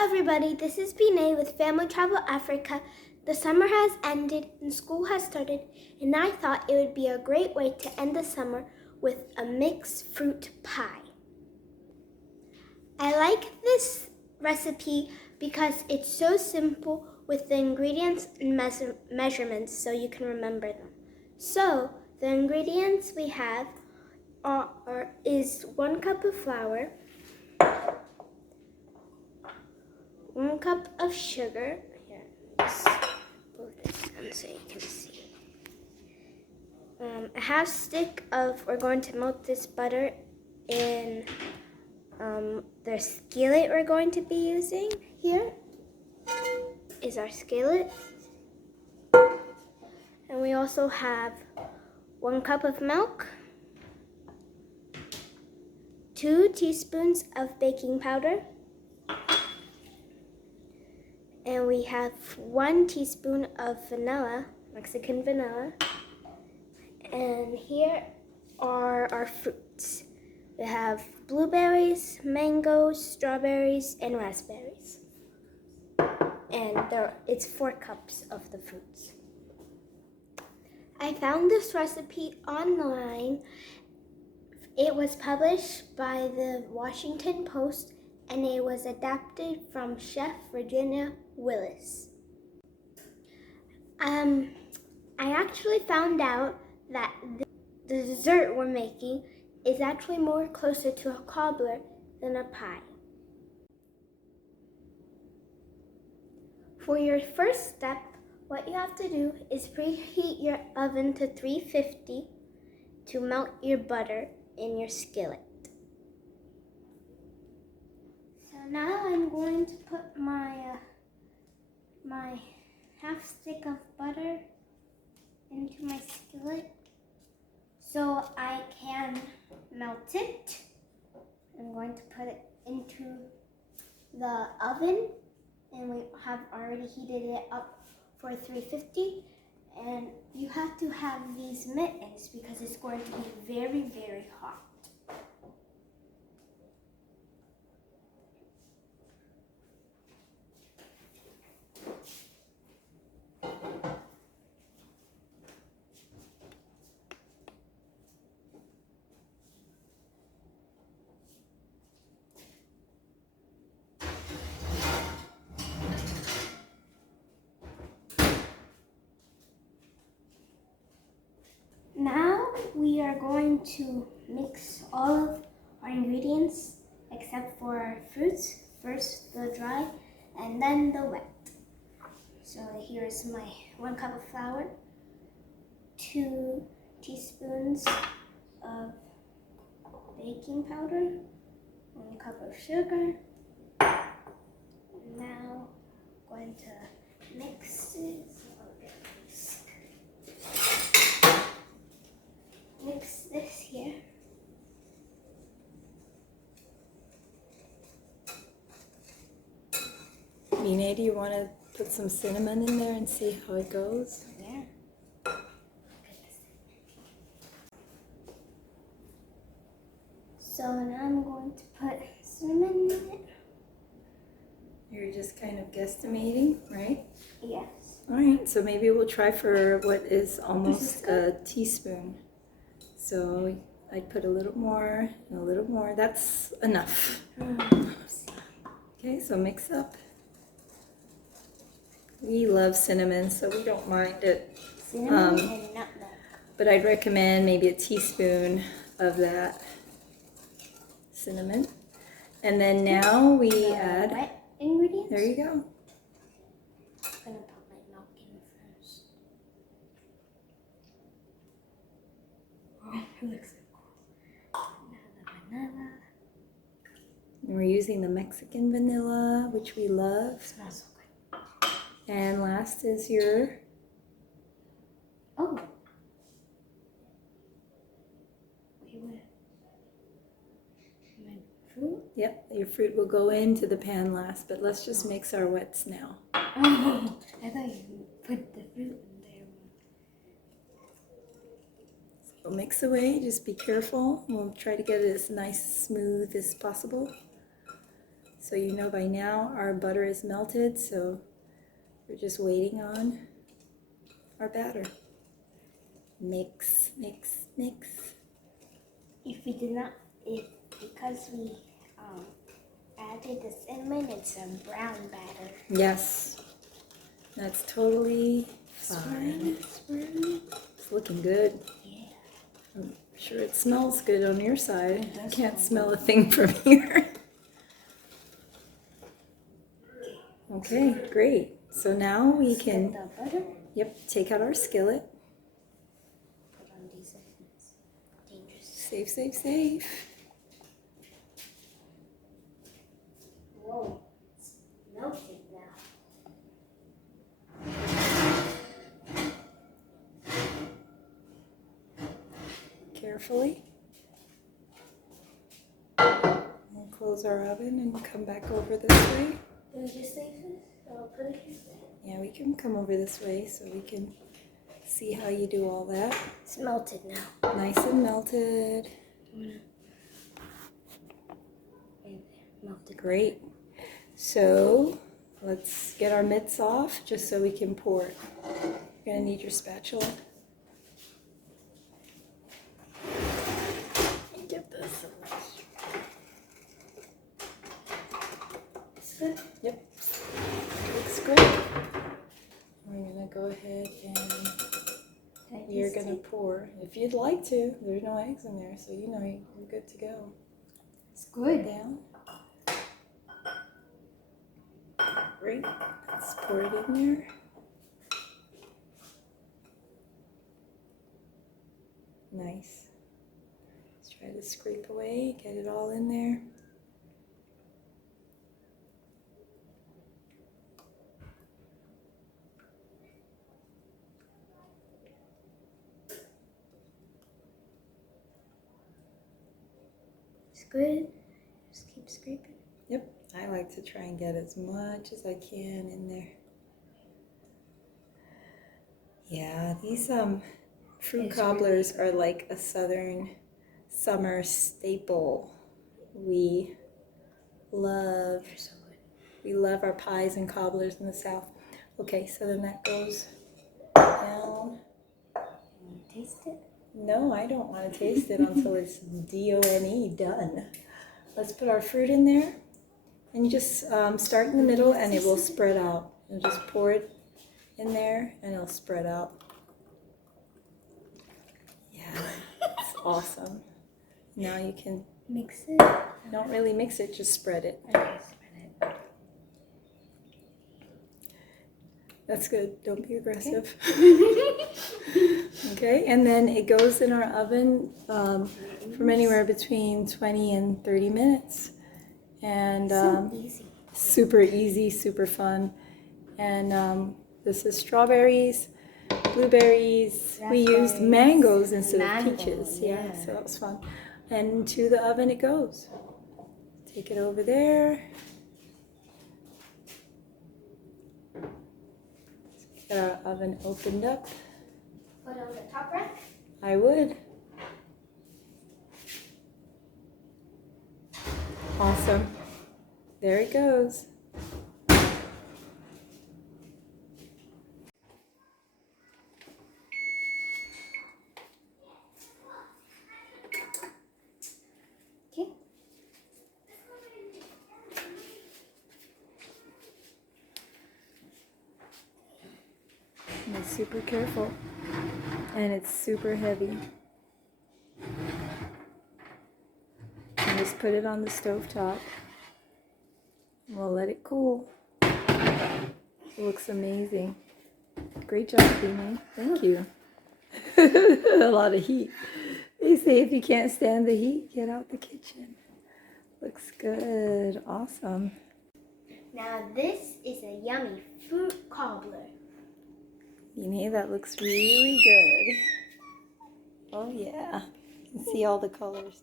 everybody, this is Bi-Neh with Family Travel Africa. The summer has ended and school has started, and I thought it would be a great way to end the summer with a mixed fruit pie. I like this recipe because it's so simple with the ingredients and measurements so you can remember them. So, the ingredients we have is 1 cup of flour, 1 cup of sugar. Here, let's move this down so you can see. A half stick of, we're going to melt this butter in the skillet we're going to be using. Here is our skillet. And we also have 1 cup of milk, 2 teaspoons of baking powder, and we have 1 teaspoon of vanilla, Mexican vanilla. And here are our fruits. We have blueberries, mangoes, strawberries, and raspberries. And it's 4 cups of the fruits. I found this recipe online. It was published by the Washington Post and it was adapted from Chef Virginia Willis. I actually found out that the dessert we're making is actually more closer to a cobbler than a pie. For your first step, what you have to do is preheat your oven to 350 to melt your butter in your skillet. So now I'm going to put my half stick of butter into my skillet so I can melt it. I'm going to put it into the oven, and we have already heated it up for 350, and you have to have these mittens because it's going to be very, very hot. Now we are going to mix all of our ingredients except for our fruits. First the dry and then the wet. So here's my 1 cup of flour, 2 teaspoons of baking powder, 1 cup of sugar. Now I'm going to mix it. Mix this here. Bi-Neh, do you want to put some cinnamon in there and see how it goes? Yeah. So now I'm going to put cinnamon in it. You're just kind of guesstimating, right? Yes. All right, so maybe we'll try for what is almost a teaspoon. So I'd put a little more and a little more. That's enough. Okay, so mix up. We love cinnamon, so we don't mind it. Cinnamon and nutmeg. But I'd recommend maybe a teaspoon of that cinnamon. And then now we add wet ingredients. There you go. I'm gonna put my milk in first. Oh, it looks so cool. Now the vanilla. And we're using the Mexican vanilla, which we love. It smells so good. And last is your Oh. Wait, what? My fruit? Yep, your fruit will go into the pan last, but let's just mix our wets now. Oh, I thought you put the fruit in there. So mix away, just be careful. We'll try to get it as nice, smooth as possible. So you know by now our butter is melted, so we're just waiting on our batter. Mix, mix, mix. Because we added the cinnamon, it's a brown batter. Yes, that's totally fine. It's looking good. Yeah. I'm sure it smells good on your side. I can't smell a thing from here. Okay, great. So now we can, The butter. take out our skillet. Put on these items. Dangerous. Safe, safe, safe. Whoa, it's melting now. Carefully. We'll close our oven and come back over this way. Do I just leave this? I'll put it here. Yeah, we can come over this way so we can see how you do all that. It's melted now. Nice and melted. Melted. Great. So let's get our mitts off just so we can pour it. You're gonna need your spatula. Get this. It's good. Yep. Looks great. We're gonna go ahead and you're gonna pour. If you'd like to, there's no eggs in there, so you know you're good to go. It's good. Down. Great. Let's pour it in there. Nice. Let's try to scrape away, get it all in there. It's good. Just keep scraping. Yep. I like to try and get as much as I can in there. Yeah, these fruit cobblers are like a southern summer staple. We love our pies and cobblers in the South. Okay, so then that goes down. You want to taste it? No, I don't want to taste it until it's done, done. Let's put our fruit in there. And you just start in the middle and it will spread out. And just pour it in there and it'll spread out. Yeah, it's awesome. Now you can Mix it. don't really mix it, just spread it. Okay, spread it. That's good. Don't be aggressive. Okay, and then it goes in our oven from anywhere between 20 and 30 minutes. And So easy. super easy, super fun. And this is strawberries, blueberries. We used Raspberries. mangoes instead Mango, of peaches. Yeah, yeah. so that was fun. And to the oven it goes. Take it over there. Get our oven opened up. Put on the top rack. I would. Awesome. There it goes. Okay. Be super careful. And it's super heavy. And just put it on the stove top. We'll let it cool. It looks amazing. Great job, Bi-Neh. Thank you. A lot of heat. They say if you can't stand the heat, get out the kitchen. Looks good. Awesome. Now this is a yummy fruit cobbler. Bi-Neh, that looks really good. Oh yeah. You can see all the colors.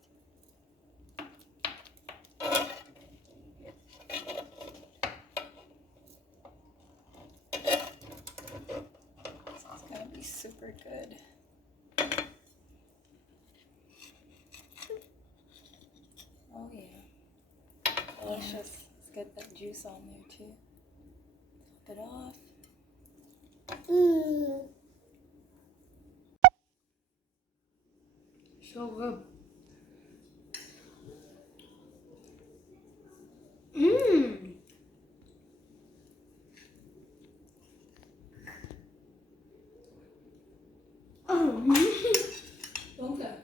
Super good. Oh yeah. Delicious. It's get that juice on there too. Top it off. So good. Mmm. Oh. Okay.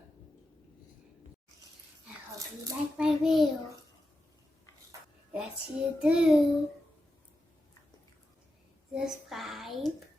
I hope you like my video. Yes, you do. Subscribe.